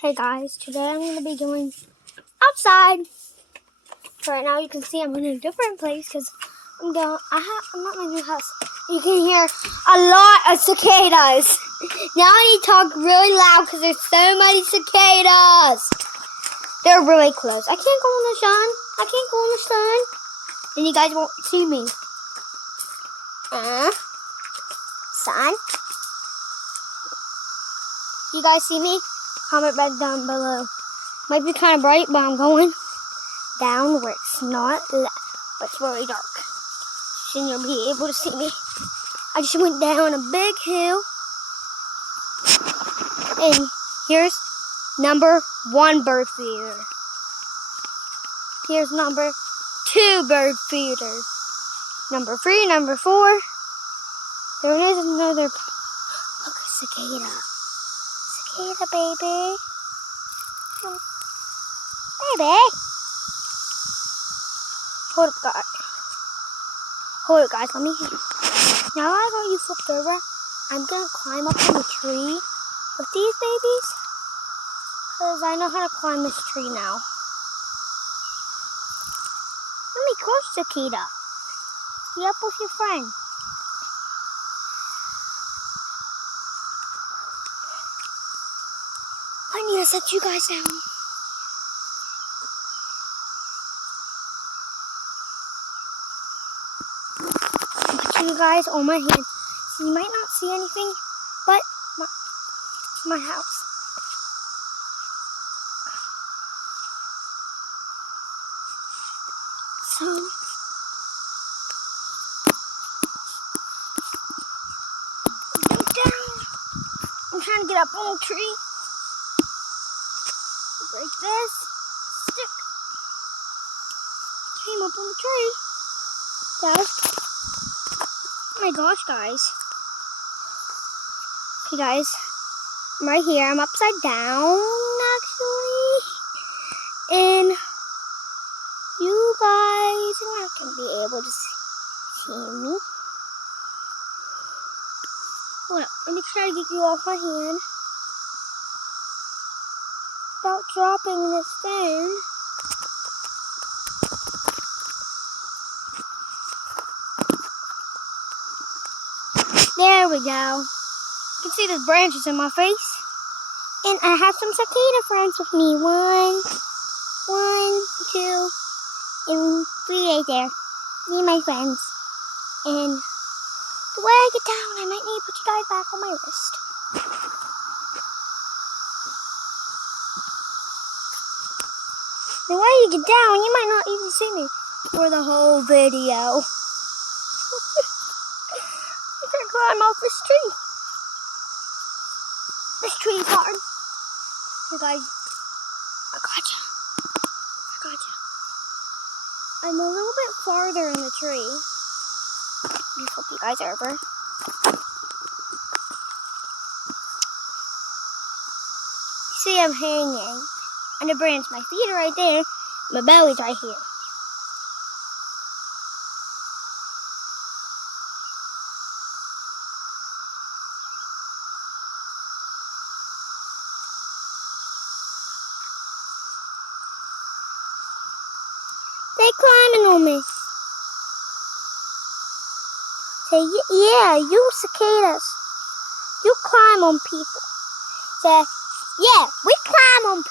Hey guys, today I'm going to be doing outside. So right now you can see I'm in a different place because I'm not in my new house. You can hear a lot of cicadas. Now I need to talk really loud because there's so many cicadas. They're really close. I can't go in the sun. I can't go in the sun. And you guys won't see me. Sun. You guys see me? Comment back down below. Might be kind of bright, but I'm going down where it's not, where it's really dark. So you'll be able to see me. I just went down a big hill. And here's number 1 bird feeder. Here's number 2 bird feeder. Number 3, number 4. There is another. Look, a cicada. Cicada, baby. Baby. Hold up, guys. Let me hear. Now I got you flipped over. I'm going to climb up on the tree with these babies. Because I know how to climb this tree now. Let me close, Cicada. Be up with your friend. I need to set you guys down. Put you guys on my hand. So you might not see anything, but my house. So jump down. I'm trying to get up on the tree. Break this stick. Came up on the tree. Guys. Oh my gosh, guys. Okay, guys. I'm right here. I'm upside down, actually. And you guys are not going to be able to see me. Hold up. Let me try to get you off my hand without dropping this down. There we go. You can see the branches in my face. And I have some cicada friends with me. 1, 2, and 3 right there. Me and my friends. And the way I get down, I might need to put you guys back on my list. The way you get down, you might not even see me for the whole video. I can't climb off this tree. This tree is hard. You guys, I gotcha. I'm a little bit farther in the tree. Let me flip you guys over. See, I'm hanging on a branch. My feet are right there. My belly's right here. They climbing on me. Say, yeah, you cicadas. You climb on people. Say, yeah, we climb on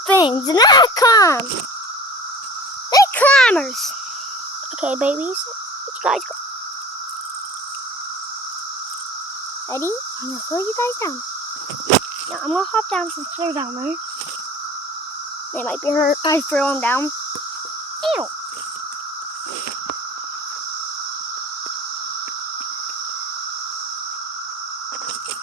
things, and I climb. They climbers. Okay, babies, let you guys go. Ready? I'm gonna throw you guys down. Now I'm gonna hop down since they're down there. They might be hurt. I throw them down. Ew.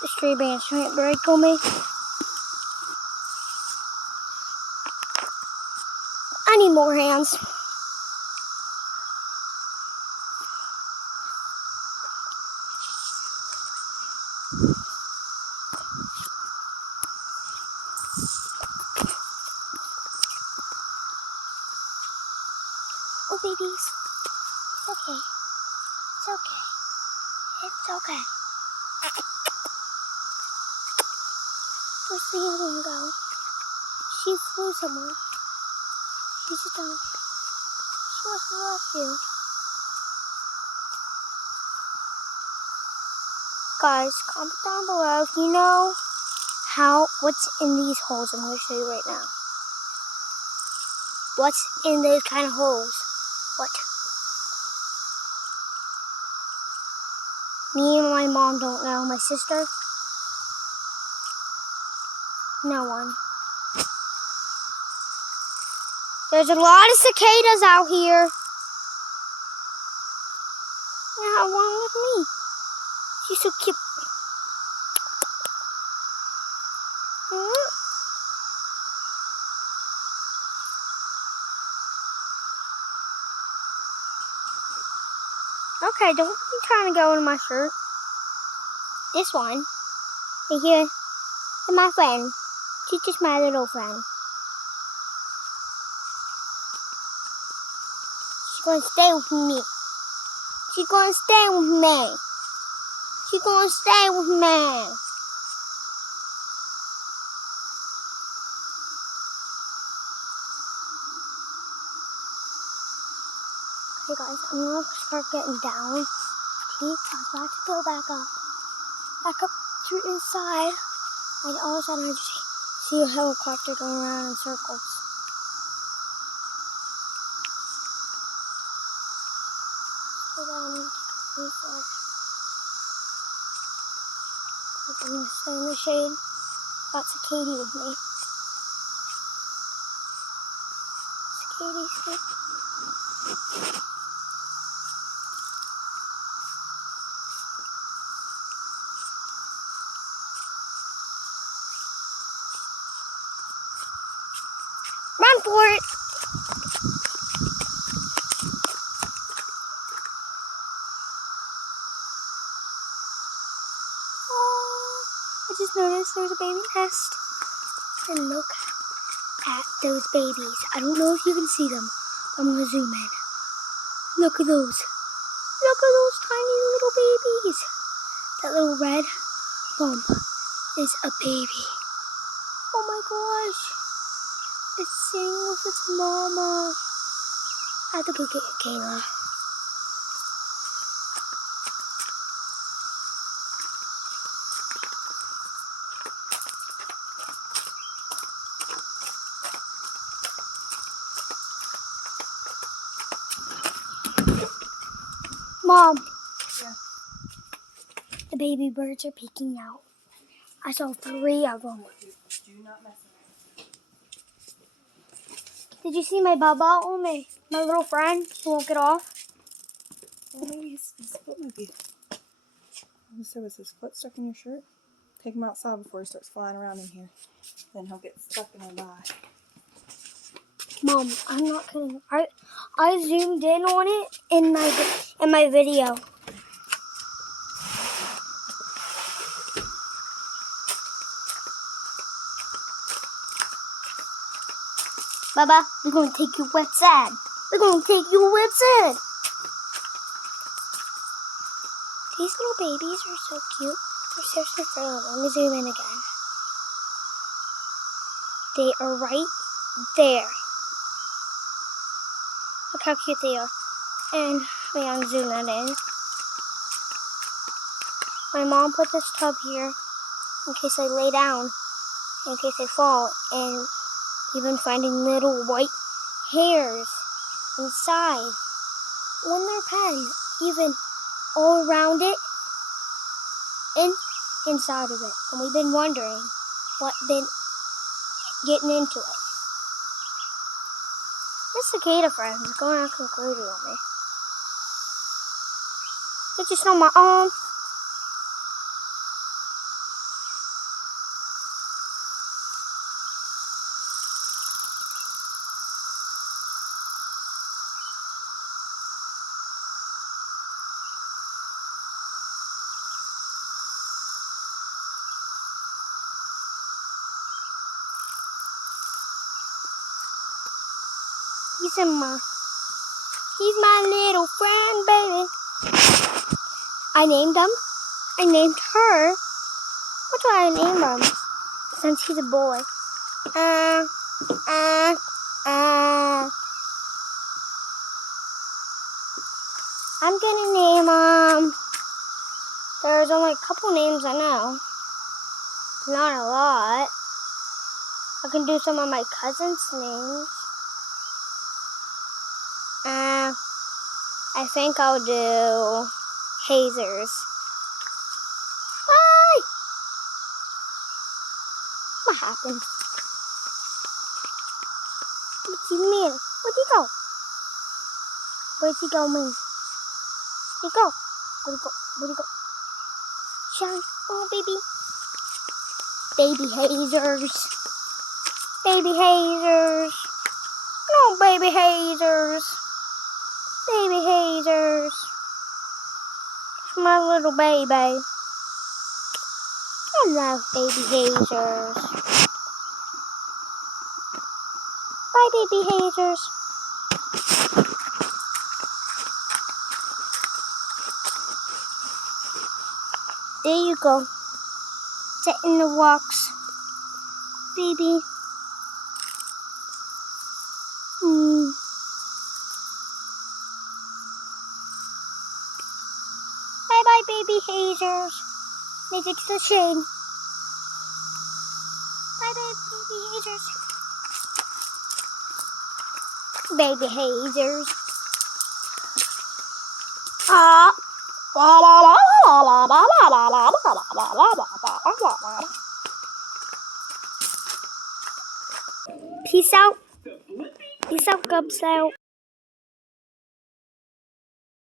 This tree branch might break on me. I need more hands. Oh, babies. It's okay. It's okay. It's okay. We're see her go. She flew somewhere. She's just down. She must have left you. Guys, comment down below if you know what's in these holes. I'm going to show you right now. What's in those kind of holes? What? Me and my mom don't know. My sister? No one. There's a lot of cicadas out here. I have one with me. She's so cute. Okay, don't be trying to go in my shirt. This one, right here, is my friend. She's just my little friend. She's gonna stay with me. She's gonna stay with me. She's gonna stay with me. Okay guys, I'm gonna start getting down. See, I was about to go back up to inside. And all of a sudden I just see a helicopter going around in circles. So then I'm gonna stay in the shade. Got Cicada with me. Cicada, sleep. Run for it! Oh, I just noticed there's a baby nest. And look at those babies. I don't know if you can see them. I'm going to zoom in. Look at those. Look at those tiny little babies. That little red bump is a baby. Oh my gosh. It's singing with its mama. I have to go get Kayla. Mom. Yeah. The baby birds are peeking out. I saw 3 of them. Do not mess with it. Did you see my baba on me? My little friend who won't get off? Well, maybe his foot might be. So was his foot stuck in your shirt? Take him outside before he starts flying around in here. Then he'll get stuck in and die. Mom, I'm not kidding. I zoomed in on it in my video. Baba, we're going to take you outside. We're going to take you outside. These little babies are so cute. They're seriously frail. Let me zoom in again. They are right there. Look how cute they are. And wait, I'm zooming that in. My mom put this tub here in case I lay down, in case I fall, and even finding little white hairs inside on their pen, even all around it and inside of it. And we've been wondering what been getting into it. This cicada friend is going out concluding on me. It's just on my arm. He's my little friend, baby. I named him. I named her. What do I name him? since he's a boy. I'm gonna name there's only a couple names I know. Not a lot. I can do some of my cousins' names. I think I'll do Hazers. Bye! What happened? What's he mean? Where'd he go? Where'd he go, man? Where'd he go? Where'd he go? Where'd he go? Shine. Oh, baby. Baby Hazers. Baby Hazers. No, baby Hazers. Baby Hazers. It's my little baby. I love baby Hazers. Bye, baby Hazers. There you go. Sit in the walks, baby. Bye bye, baby Hazers. Make it to the shade. Bye bye, baby Hazers. Baby Hazers. Peace out. Peace out, Cubs out.